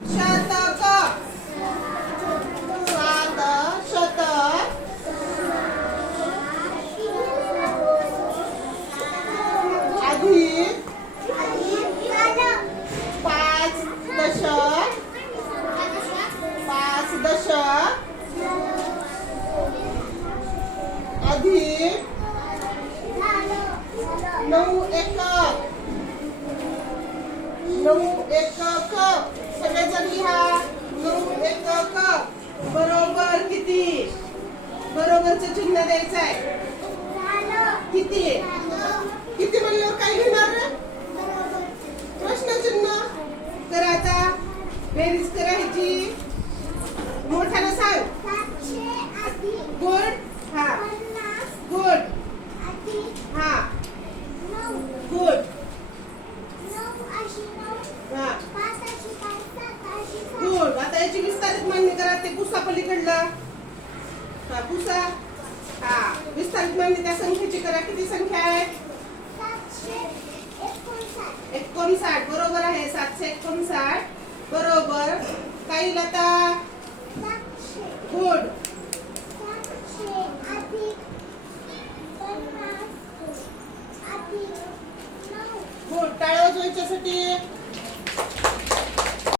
शतक, सात शतक, अधिक पाच दशक, पाच दशक, अधिक नऊ एकक, नऊ एकक. सगळेजण लिहा. 9 एकक बरोबर किती? बरोबरचं चिन्ह द्यायचं आहे. किती किती म्हणल्यावर काय घेणार रे? प्रश्नचिन्ह. तर आता बेरीज करायची. मोठ्यानं सांग. गुड. हा गुड. हा गुड. हा गुड. आता याची विस्तारित मांडणी करा. ते पुसा पलीकडलं. हा पुसा. हा विस्तारित मांडणी त्या संख्येची करा. किती संख्या आहे? 759. बरोबर आहे. 759.